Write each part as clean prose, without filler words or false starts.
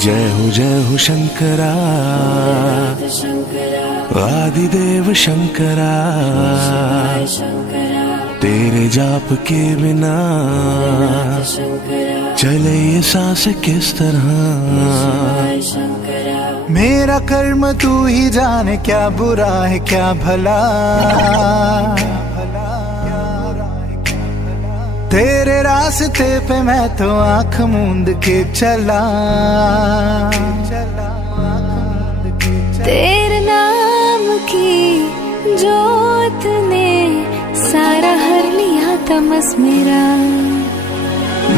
जय हो शंकरा, आदिदेव शंकरा। तेरे जाप के बिना चले ये सांस किस तरह। मेरा कर्म तू ही जाने, क्या बुरा है क्या भला। तेरे रास्ते पे मैं तो आंख मूंद के चला। तेरे नाम की जोत ने सारा हर लिया तमस मेरा।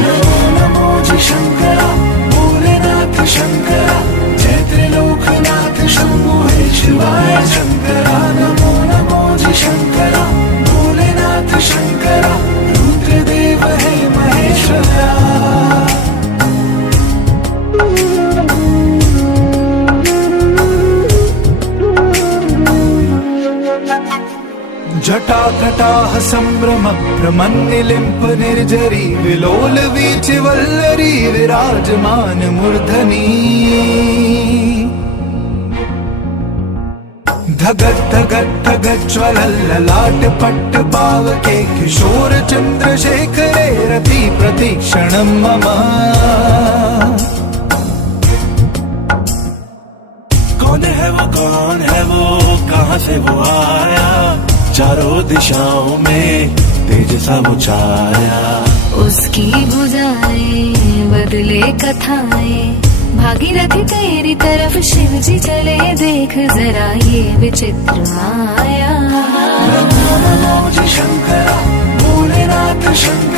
नमो नमो जी शंकरा, भोलेनाथ शंकरा, जय त्रिलोकनाथ शंभो हे शिवाय शंकरा। नमो नमो जी शंकरा, भोलेनाथ शंकरा, रुद्रदेव हे महेश्वरा। जटाकटाह संभ्रम प्रमन्निलिम्प निर्जरी, विलोल वीचि वल्लरी विराजमान मूर्धनि। धगत धगत धगत ज्वलल ललाट पट्ट पावके, किशोर चंद्रशेखरे रति प्रतीक्षणं मम। कौन है वो कहाँ से वो आया, चारों दिशाओं में तेज सा वो छाया। उसकी भुजाएं बदले कथाएं, भागीरथी तेरी तरफ शिव जी चले, देख जरा ये विचित्र माया। नमो नमो जी शंकरा, भोलेनाथ शंकरा,